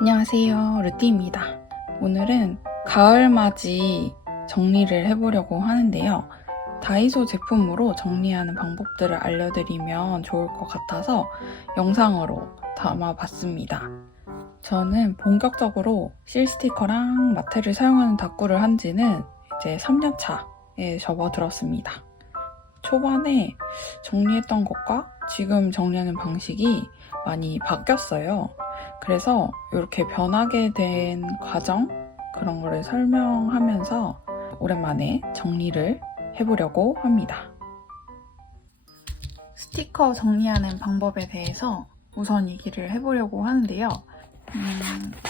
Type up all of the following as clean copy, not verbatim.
안녕하세요, 루띠입니다. 오늘은 가을맞이 정리를 해보려고 하는데요. 다이소 제품으로 정리하는 방법들을 알려드리면 좋을 것 같아서 영상으로 담아봤습니다. 저는 본격적으로 실 스티커랑 마테를 사용하는 다꾸를 한 지는 이제 3년차에 접어들었습니다. 초반에 정리했던 것과 지금 정리하는 방식이 많이 바뀌었어요. 그래서 이렇게 변하게 된 과정, 그런 거를 설명하면서 오랜만에 정리를 해보려고 합니다. 스티커 정리하는 방법에 대해서 우선 얘기를 해보려고 하는데요.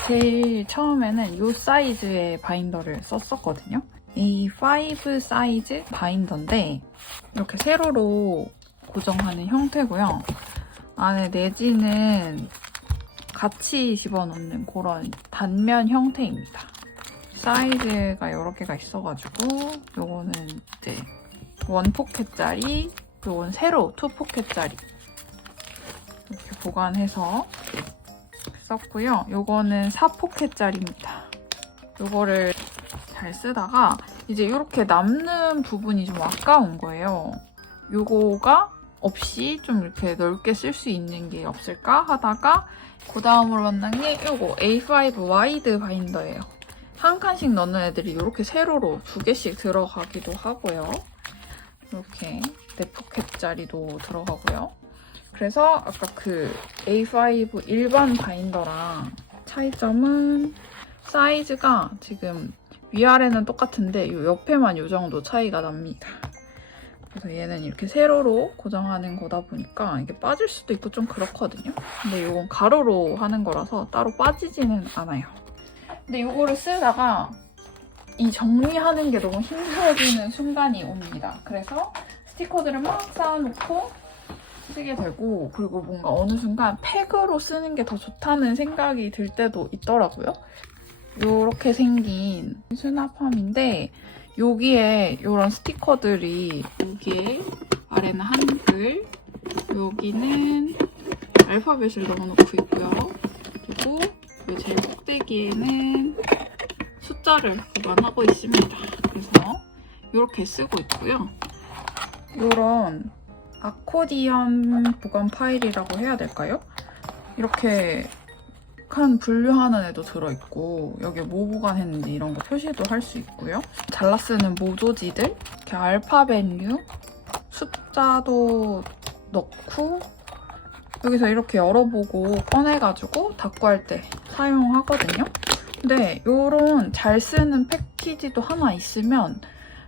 제일 처음에는 이 사이즈의 바인더를 썼었거든요. A5 사이즈 바인더인데 이렇게 세로로 고정하는 형태고요. 안에 내지는 같이 집어넣는 그런 단면 형태입니다. 사이즈가 여러 개가 있어가지고 요거는 이제 1포켓짜리, 요건 세로 2포켓짜리 이렇게 보관해서 썼고요. 요거는 4포켓짜리입니다. 요거를 잘 쓰다가 이제 이렇게 남는 부분이 좀 아까운 거예요. 요거가 없이 좀 이렇게 넓게 쓸 수 있는 게 없을까 하다가 그 다음으로 만난 게 이거 A5 와이드 바인더예요. 한 칸씩 넣는 애들이 이렇게 세로로 2개씩 들어가기도 하고요. 이렇게 4포켓짜리도 들어가고요. 그래서 아까 그 A5 일반 바인더랑 차이점은 사이즈가 지금 위아래는 똑같은데 이 옆에만 이 정도 차이가 납니다. 그래서 얘는 이렇게 세로로 고정하는 거다 보니까 이게 빠질 수도 있고 좀 그렇거든요. 근데 이건 가로로 하는 거라서 따로 빠지지는 않아요. 근데 이거를 쓰다가 이 정리하는 게 너무 힘들어지는 순간이 옵니다. 그래서 스티커들을 막 쌓아놓고 쓰게 되고, 그리고 뭔가 어느 순간 팩으로 쓰는 게 더 좋다는 생각이 들 때도 있더라고요. 이렇게 생긴 수납함인데 여기에 이런 스티커들이, 여기에 아래는 한글, 여기는 알파벳을 넣어놓고 있고요. 그리고 이 제일 꼭대기에는 숫자를 보관하고 있습니다. 그래서 이렇게 쓰고 있고요. 이런 아코디언 보관 파일이라고 해야 될까요? 이렇게 칸 분류하는 애도 들어있고, 여기에 뭐 보관했는지 이런 거 표시도 할 수 있고요. 잘라 쓰는 모조지들, 이렇게 알파벳류, 숫자도 넣고, 여기서 이렇게 열어보고 꺼내가지고 다꾸할 때 사용하거든요. 근데 이런 잘 쓰는 패키지도 하나 있으면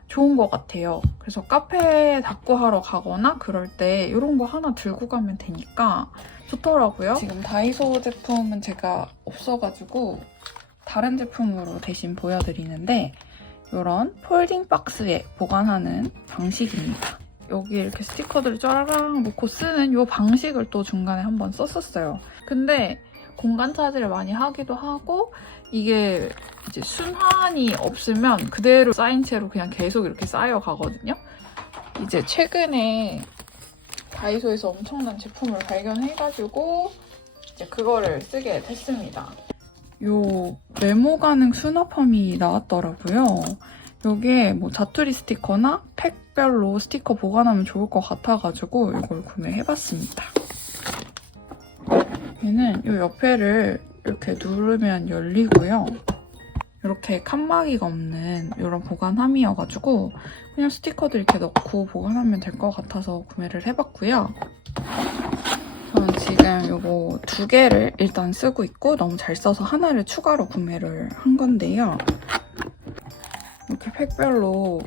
좋은 것 같아요. 그래서 카페에 다꾸하러 가거나 그럴 때 이런 거 하나 들고 가면 되니까 좋더라고요. 지금 다이소 제품은 제가 없어가지고 다른 제품으로 대신 보여드리는데, 이런 폴딩 박스에 보관하는 방식입니다. 여기 이렇게 스티커들을 쫘라락 놓고 쓰는 이 방식을 또 중간에 한번 썼었어요. 근데 공간 차지를 많이 하기도 하고, 이게 이제 순환이 없으면 그대로 쌓인 채로 그냥 계속 이렇게 쌓여가거든요. 이제 최근에 다이소에서 엄청난 제품을 발견해가지고 이제 그거를 쓰게 됐습니다. 요 메모 가능 수납함이 나왔더라고요. 여기에 뭐 자투리 스티커나 팩별로 스티커 보관하면 좋을 것 같아가지고 이걸 구매해봤습니다. 얘는 요 옆에를 이렇게 누르면 열리고요. 이렇게 칸막이가 없는 이런 보관함이어가지고 그냥 스티커들 이렇게 넣고 보관하면 될 것 같아서 구매를 해봤고요. 저는 지금 이거 2개를 일단 쓰고 있고 너무 잘 써서 하나를 추가로 구매를 한 건데요. 이렇게 팩별로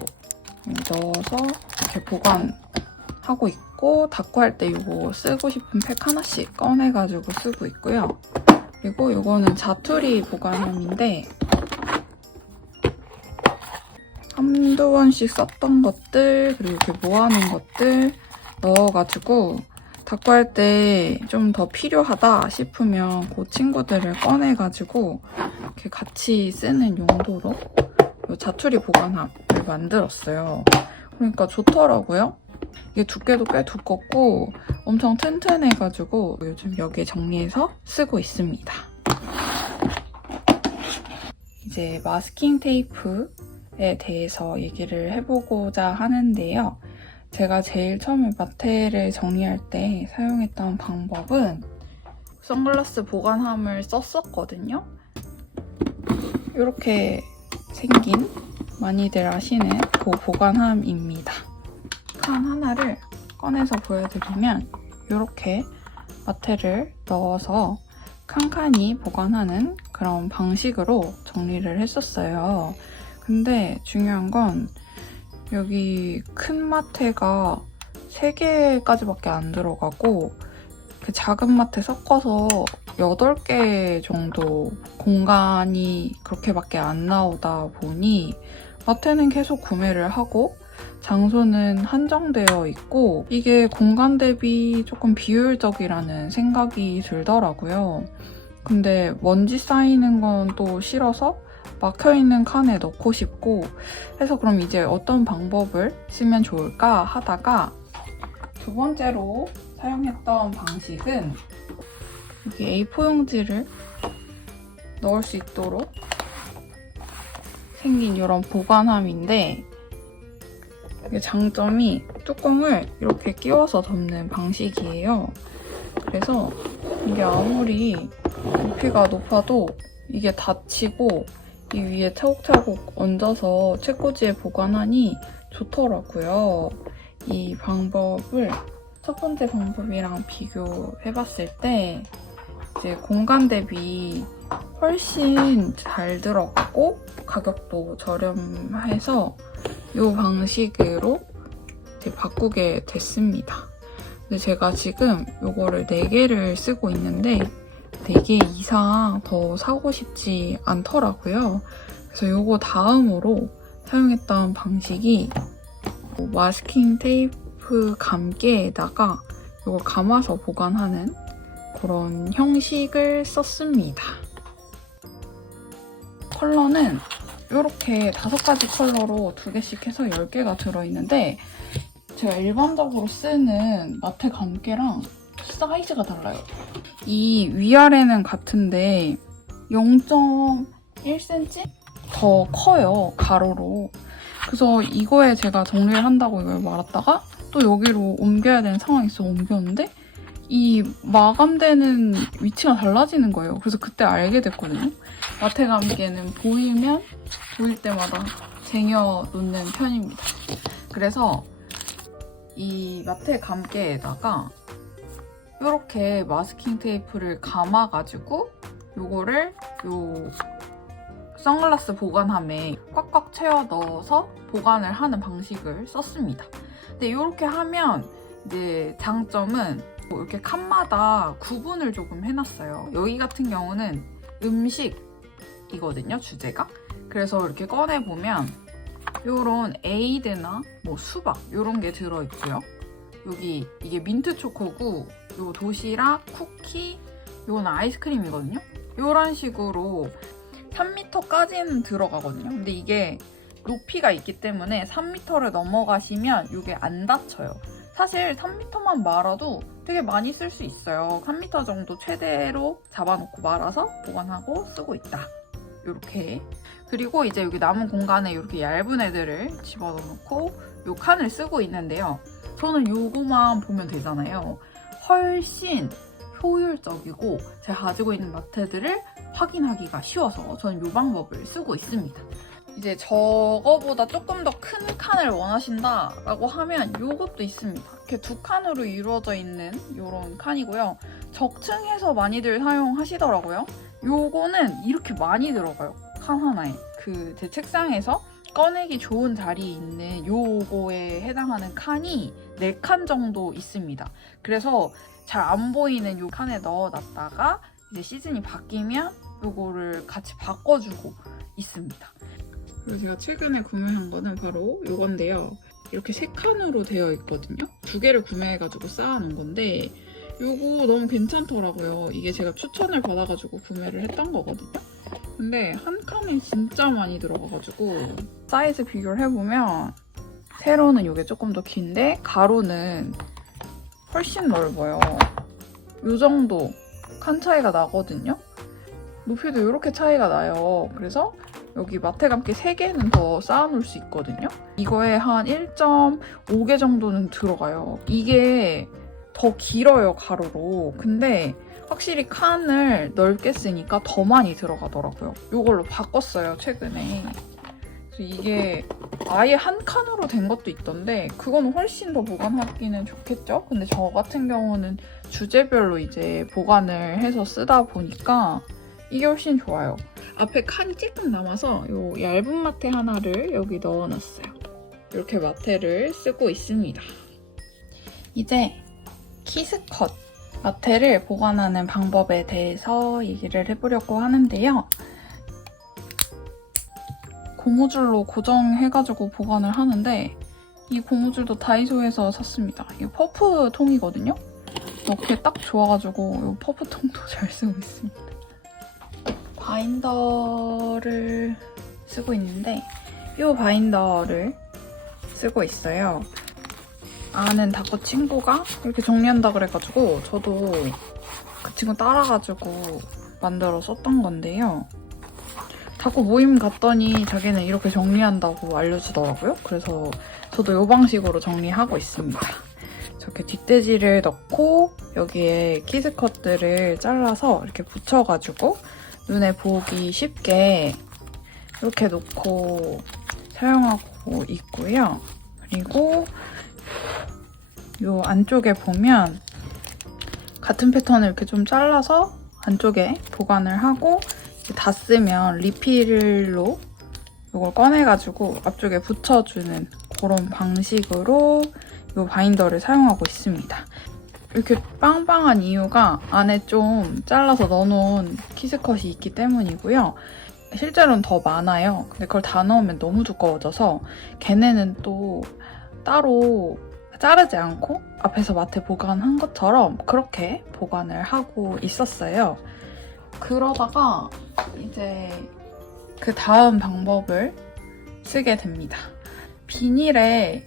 넣어서 이렇게 보관하고 있고, 다꾸할 때 이거 쓰고 싶은 팩 하나씩 꺼내가지고 쓰고 있고요. 그리고 이거는 자투리 보관함인데 한두 번씩 썼던 것들, 그리고 이렇게 모아놓은 것들 넣어가지고 다꾸할 때 좀 더 필요하다 싶으면 그 친구들을 꺼내가지고 이렇게 같이 쓰는 용도로 이 자투리 보관함을 만들었어요. 그러니까 좋더라고요. 이게 두께도 꽤 두껍고 엄청 튼튼해가지고 요즘 여기에 정리해서 쓰고 있습니다. 이제 마스킹 테이프에 대해서 얘기를 해보고자 하는데요. 제가 제일 처음에 마테를 정리할 때 사용했던 방법은 선글라스 보관함을 썼었거든요. 이렇게 생긴 많이들 아시는 그 보관함입니다. 칸 하나를 꺼내서 보여드리면 이렇게 마테를 넣어서 칸칸이 보관하는 그런 방식으로 정리를 했었어요. 근데 중요한 건 여기 큰 마테가 3개까지밖에 안 들어가고 그 작은 마테 섞어서 8개 정도 공간이 그렇게밖에 안 나오다 보니 마테는 계속 구매를 하고 장소는 한정되어 있고 이게 공간 대비 조금 비효율적이라는 생각이 들더라고요. 근데 먼지 쌓이는 건 또 싫어서 막혀있는 칸에 넣고 싶고 해서 그럼 이제 어떤 방법을 쓰면 좋을까 하다가 두 번째로 사용했던 방식은 여기 A4 용지를 넣을 수 있도록 생긴 이런 보관함인데 이게 장점이 뚜껑을 이렇게 끼워서 덮는 방식이에요. 그래서 이게 아무리 높이가 높아도 이게 닫히고 이 위에 차곡차곡 얹어서 책꽂이에 보관하니 좋더라고요. 이 방법을 첫 번째 방법이랑 비교해봤을 때 이제 공간 대비 훨씬 잘 들어가고 가격도 저렴해서 이 방식으로 이제 바꾸게 됐습니다. 근데 제가 지금 이거를 4개를 쓰고 있는데 4개 이상 더 사고 싶지 않더라고요. 그래서 이거 다음으로 사용했던 방식이 마스킹 테이프 감개에다가 이걸 감아서 보관하는 그런 형식을 썼습니다. 컬러는 이렇게 5가지 컬러로 2개씩 해서 10개가 들어있는데 제가 일반적으로 쓰는 마테 감개랑 사이즈가 달라요. 이 위아래는 같은데 0.1cm 더 커요, 가로로. 그래서 이거에 제가 정리를 한다고 이걸 말았다가 또 여기로 옮겨야 되는 상황이 있어 옮겼는데 이 마감되는 위치가 달라지는 거예요. 그래서 그때 알게 됐거든요. 마테 감개는 보이면 보일 때마다 쟁여놓는 편입니다. 그래서 이 마테 감개에다가 이렇게 마스킹 테이프를 감아가지고 요거를 요 선글라스 보관함에 꽉꽉 채워 넣어서 보관을 하는 방식을 썼습니다. 근데 이렇게 하면 이제 장점은 이렇게 칸마다 구분을 조금 해놨어요. 여기 같은 경우는 음식이거든요, 주제가. 그래서 이렇게 꺼내보면 이런 에이드나 뭐 수박 이런 게 들어있고요. 여기 이게 민트 초코고 요 도시락, 쿠키, 요건 아이스크림이거든요. 이런 식으로 3m까지는 들어가거든요. 근데 이게 높이가 있기 때문에 3m를 넘어가시면 이게 안 닫혀요. 사실 3m만 말아도 되게 많이 쓸 수 있어요. 3m 정도 최대로 잡아놓고 말아서 보관하고 쓰고 있다. 이렇게. 그리고 이제 여기 남은 공간에 이렇게 얇은 애들을 집어넣고 이 칸을 쓰고 있는데요. 저는 이거만 보면 되잖아요. 훨씬 효율적이고 제가 가지고 있는 마테들을 확인하기가 쉬워서 저는 이 방법을 쓰고 있습니다. 이제 저거보다 조금 더 큰 칸을 원하신다라고 하면 이것도 있습니다. 이렇게 2칸으로 이루어져 있는 이런 칸이고요. 적층해서 많이들 사용하시더라고요. 요거는 이렇게 많이 들어가요. 칸 하나에. 그 제 책상에서 꺼내기 좋은 자리에 있는 요거에 해당하는 칸이 4칸 정도 있습니다. 그래서 잘 안 보이는 요 칸에 넣어놨다가 이제 시즌이 바뀌면 요거를 같이 바꿔주고 있습니다. 그리고 제가 최근에 구매한 거는 바로 요건데요. 이렇게 3칸으로 되어 있거든요. 2개를 구매해가지고 쌓아놓은 건데 요거 너무 괜찮더라고요. 이게 제가 추천을 받아가지고 구매를 했던 거거든요. 근데 한 칸에 진짜 많이 들어가가지고 사이즈 비교를 해보면 세로는 이게 조금 더 긴데 가로는 훨씬 넓어요. 이 정도 칸 차이가 나거든요. 높이도 이렇게 차이가 나요. 그래서 여기 마테감기 3개는 더 쌓아놓을 수 있거든요. 이거에 한 1.5개 정도는 들어가요. 이게 더 길어요, 가로로. 근데 확실히 칸을 넓게 쓰니까 더 많이 들어가더라고요. 이걸로 바꿨어요, 최근에. 그래서 이게 아예 한 칸으로 된 것도 있던데 그거는 훨씬 더 보관하기는 좋겠죠? 근데 저 같은 경우는 주제별로 이제 보관을 해서 쓰다 보니까 이게 훨씬 좋아요. 앞에 칸이 조금 남아서 이 얇은 마테 하나를 여기 넣어놨어요. 이렇게 마테를 쓰고 있습니다. 이제 키스컷 마테를 보관하는 방법에 대해서 얘기를 해보려고 하는데요. 고무줄로 고정해가지고 보관을 하는데 이 고무줄도 다이소에서 샀습니다. 이거 퍼프통이거든요? 이렇게 딱 좋아가지고 이 퍼프통도 잘 쓰고 있습니다. 바인더를 쓰고 있는데 이 바인더를 쓰고 있어요. 아는 닥터 친구가 이렇게 정리한다 그래가지고 저도 그 친구 따라가지고 만들어 썼던 건데요. 닥터 모임 갔더니 자기는 이렇게 정리한다고 알려주더라고요. 그래서 저도 이 방식으로 정리하고 있습니다. 이렇게 뒷돼지를 넣고 여기에 키스컷들을 잘라서 이렇게 붙여가지고 눈에 보기 쉽게 이렇게 놓고 사용하고 있고요. 그리고 이 안쪽에 보면 같은 패턴을 이렇게 좀 잘라서 안쪽에 보관을 하고 다 쓰면 리필로 이걸 꺼내가지고 앞쪽에 붙여주는 그런 방식으로 이 바인더를 사용하고 있습니다. 이렇게 빵빵한 이유가 안에 좀 잘라서 넣어놓은 키스컷이 있기 때문이고요. 실제로는 더 많아요. 근데 그걸 다 넣으면 너무 두꺼워져서 걔네는 또 따로 자르지 않고 앞에서 마테 보관한 것처럼 그렇게 보관을 하고 있었어요. 그러다가 이제 그 다음 방법을 쓰게 됩니다. 비닐에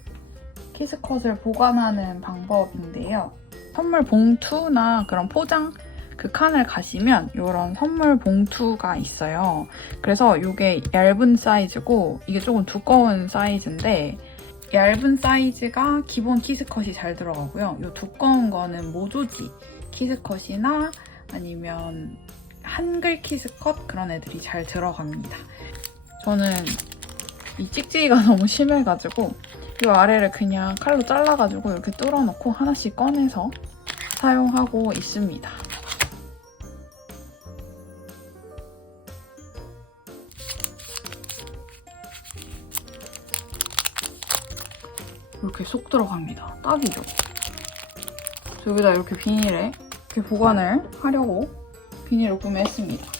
키스컷을 보관하는 방법인데요. 선물 봉투나 그런 포장 그 칸을 가시면 이런 선물 봉투가 있어요. 그래서 이게 얇은 사이즈고 이게 조금 두꺼운 사이즈인데 얇은 사이즈가 기본 키스컷이 잘 들어가고요. 이 두꺼운 거는 모조지 키스컷이나 아니면 한글 키스컷 그런 애들이 잘 들어갑니다. 저는 이 찍찍이가 너무 심해가지고 이 아래를 그냥 칼로 잘라가지고 이렇게 뚫어놓고 하나씩 꺼내서 사용하고 있습니다. 이렇게 쏙 들어갑니다. 딱이죠? 여기다 이렇게 비닐에 이렇게 보관을 하려고 비닐을 구매했습니다.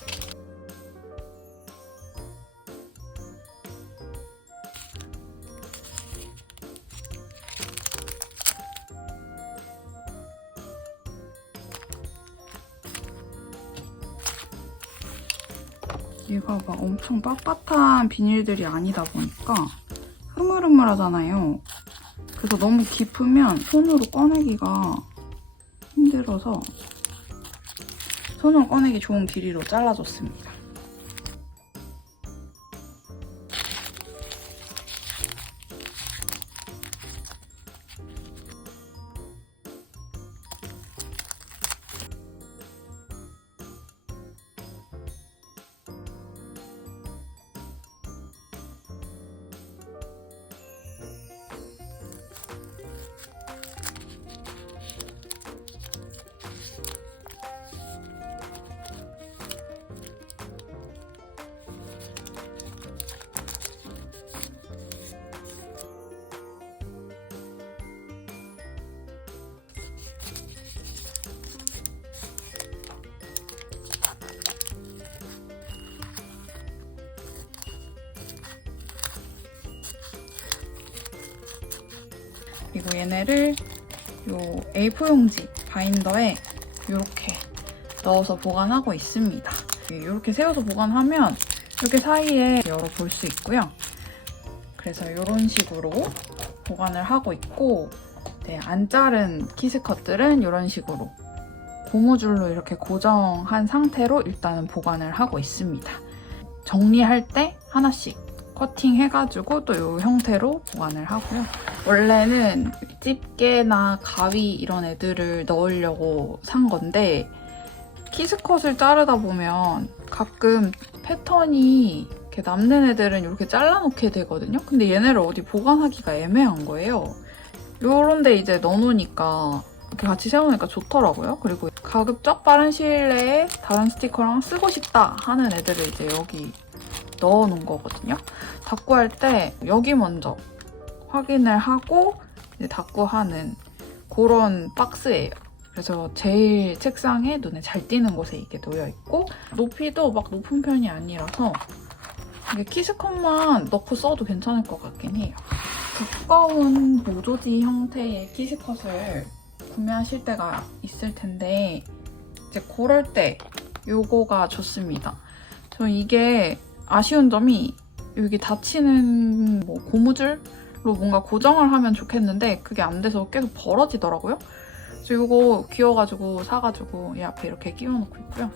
얘가 막 엄청 빳빳한 비닐들이 아니다 보니까 흐물흐물하잖아요. 그래서 너무 깊으면 손으로 꺼내기가 힘들어서 손으로 꺼내기 좋은 길이로 잘라줬습니다. 그리고 얘네를 요 A4 용지 바인더에 이렇게 넣어서 보관하고 있습니다. 이렇게 세워서 보관하면 이렇게 사이에 열어볼 수 있고요. 그래서 이런 식으로 보관을 하고 있고 네, 안 자른 키스컷들은 이런 식으로 고무줄로 이렇게 고정한 상태로 일단은 보관을 하고 있습니다. 정리할 때 하나씩 커팅해가지고 또 이 형태로 보관을 하고요. 원래는 집게나 가위 이런 애들을 넣으려고 산 건데 키스컷을 자르다 보면 가끔 패턴이 이렇게 남는 애들은 이렇게 잘라놓게 되거든요. 근데 얘네를 어디 보관하기가 애매한 거예요. 요런데 이제 넣어놓으니까 이렇게 같이 세워놓으니까 좋더라고요. 그리고 가급적 빠른 시일 내에 다른 스티커랑 쓰고 싶다 하는 애들을 이제 여기 넣어놓은 거거든요. 닦고할 때 여기 먼저 확인을 하고 이제 닦고하는 그런 박스예요. 그래서 제일 책상에 눈에 잘 띄는 곳에 이게 놓여있고 높이도 막 높은 편이 아니라서 이게 키스컷만 넣고 써도 괜찮을 것 같긴 해요. 두꺼운 모조지 형태의 키스컷을 구매하실 때가 있을 텐데 이제 그럴 때 요거가 좋습니다. 저 이게 아쉬운 점이 여기 닫히는 뭐 고무줄로 뭔가 고정을 하면 좋겠는데 그게 안 돼서 계속 벌어지더라고요. 그래서 이거 귀여워가지고 사가지고 얘 앞에 이렇게 끼워놓고 있고요.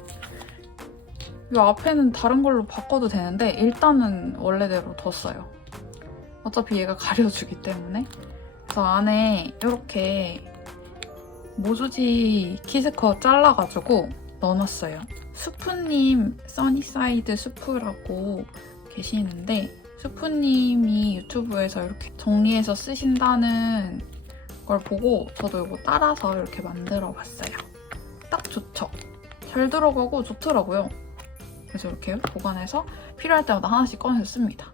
이 앞에는 다른 걸로 바꿔도 되는데 일단은 원래대로 뒀어요. 어차피 얘가 가려주기 때문에. 그래서 안에 이렇게 모조지 키스컷 잘라가지고 넣어놨어요. 수프님 써니사이드 수프라고 계시는데 수프님이 유튜브에서 이렇게 정리해서 쓰신다는 걸 보고 저도 이거 따라서 이렇게 만들어봤어요. 딱 좋죠? 잘 들어가고 좋더라고요. 그래서 이렇게 보관해서 필요할 때마다 하나씩 꺼내서 씁니다.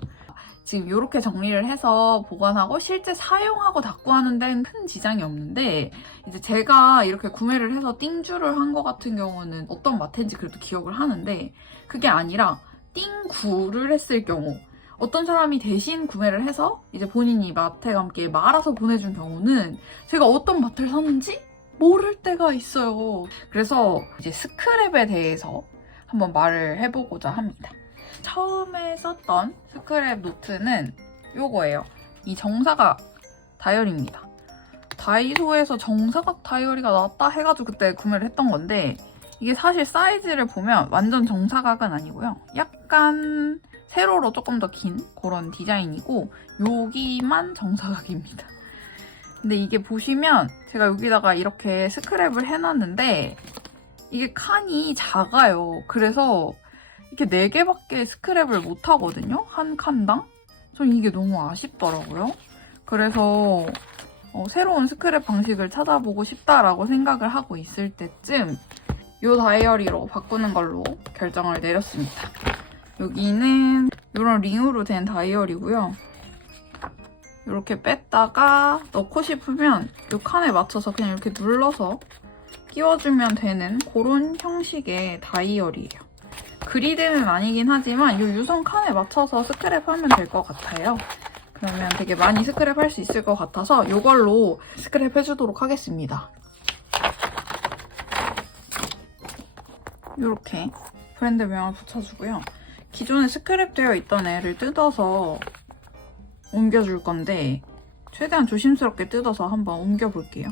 지금 이렇게 정리를 해서 보관하고 실제 사용하고 닦고 하는 데는 큰 지장이 없는데 이제 제가 이렇게 구매를 해서 띵주를 한 거 같은 경우는 어떤 마트인지 그래도 기억을 하는데 그게 아니라 띵구를 했을 경우 어떤 사람이 대신 구매를 해서 이제 본인이 마트와 함께 말아서 보내준 경우는 제가 어떤 마트를 샀는지 모를 때가 있어요. 그래서 이제 스크랩에 대해서 한번 말을 해보고자 합니다. 처음에 썼던 스크랩 노트는 요거예요. 이 정사각 다이어리입니다. 다이소에서 정사각 다이어리가 나왔다 해가지고 그때 구매를 했던 건데 이게 사실 사이즈를 보면 완전 정사각은 아니고요. 약간 세로로 조금 더 긴 그런 디자인이고 여기만 정사각입니다. 근데 이게 보시면 제가 여기다가 이렇게 스크랩을 해놨는데 이게 칸이 작아요. 그래서 이렇게 4개밖에 스크랩을 못 하거든요. 한 칸당. 전 이게 너무 아쉽더라고요. 그래서 새로운 스크랩 방식을 찾아보고 싶다라고 생각을 하고 있을 때쯤 이 다이어리로 바꾸는 걸로 결정을 내렸습니다. 여기는 이런 링으로 된 다이어리고요. 이렇게 뺐다가 넣고 싶으면 이 칸에 맞춰서 그냥 이렇게 눌러서 끼워주면 되는 그런 형식의 다이어리예요. 그리드는 아니긴 하지만 이 유선 칸에 맞춰서 스크랩하면 될 것 같아요. 그러면 되게 많이 스크랩할 수 있을 것 같아서 이걸로 스크랩 해주도록 하겠습니다. 이렇게 브랜드명을 붙여주고요. 기존에 스크랩 되어 있던 애를 뜯어서 옮겨줄 건데 최대한 조심스럽게 뜯어서 한번 옮겨볼게요.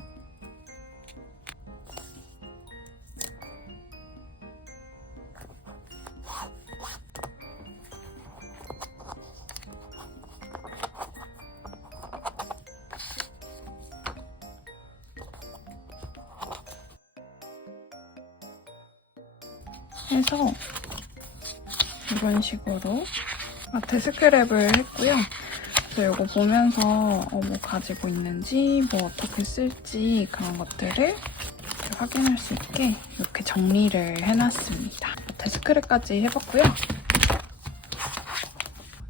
해서 이런 식으로 마트 스크랩을 했고요. 그래서 이거 보면서 뭐 가지고 있는지 뭐 어떻게 쓸지 그런 것들을 확인할 수 있게 이렇게 정리를 해놨습니다. 마트 스크랩까지 해봤고요.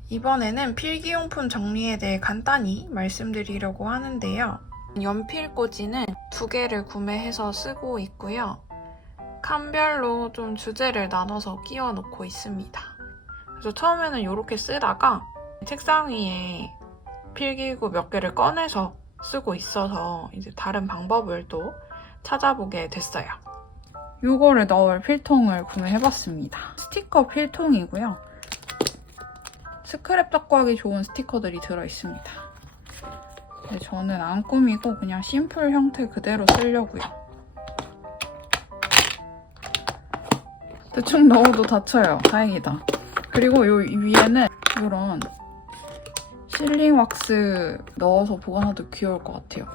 이번에는 필기용품 정리에 대해 간단히 말씀드리려고 하는데요. 연필 꽂이는 2개를 구매해서 쓰고 있고요. 칸별로 좀 주제를 나눠서 끼워 놓고 있습니다. 그래서 처음에는 이렇게 쓰다가 책상 위에 필기구 몇 개를 꺼내서 쓰고 있어서 이제 다른 방법을 또 찾아보게 됐어요. 이거를 넣을 필통을 구매해봤습니다. 스티커 필통이고요. 스크랩 닦고 하기 좋은 스티커들이 들어있습니다. 근데 저는 안 꾸미고 그냥 심플 형태 그대로 쓰려고요. 대충 넣어도 닫혀요. 다행이다. 그리고 요 위에는 이런 실링 왁스 넣어서 보관해도 귀여울 것 같아요.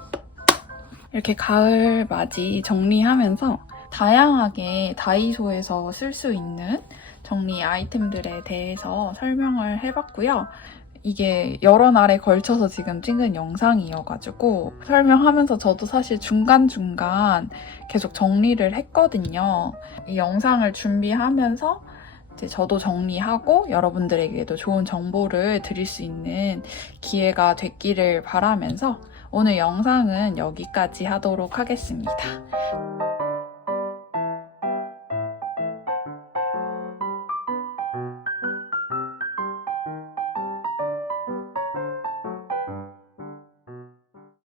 이렇게 가을 맞이 정리하면서 다양하게 다이소에서 쓸 수 있는 정리 아이템들에 대해서 설명을 해봤고요. 이게 여러 날에 걸쳐서 지금 찍은 영상이어가지고 설명하면서 저도 사실 중간중간 계속 정리를 했거든요. 이 영상을 준비하면서 이제 저도 정리하고 여러분들에게도 좋은 정보를 드릴 수 있는 기회가 됐기를 바라면서 오늘 영상은 여기까지 하도록 하겠습니다.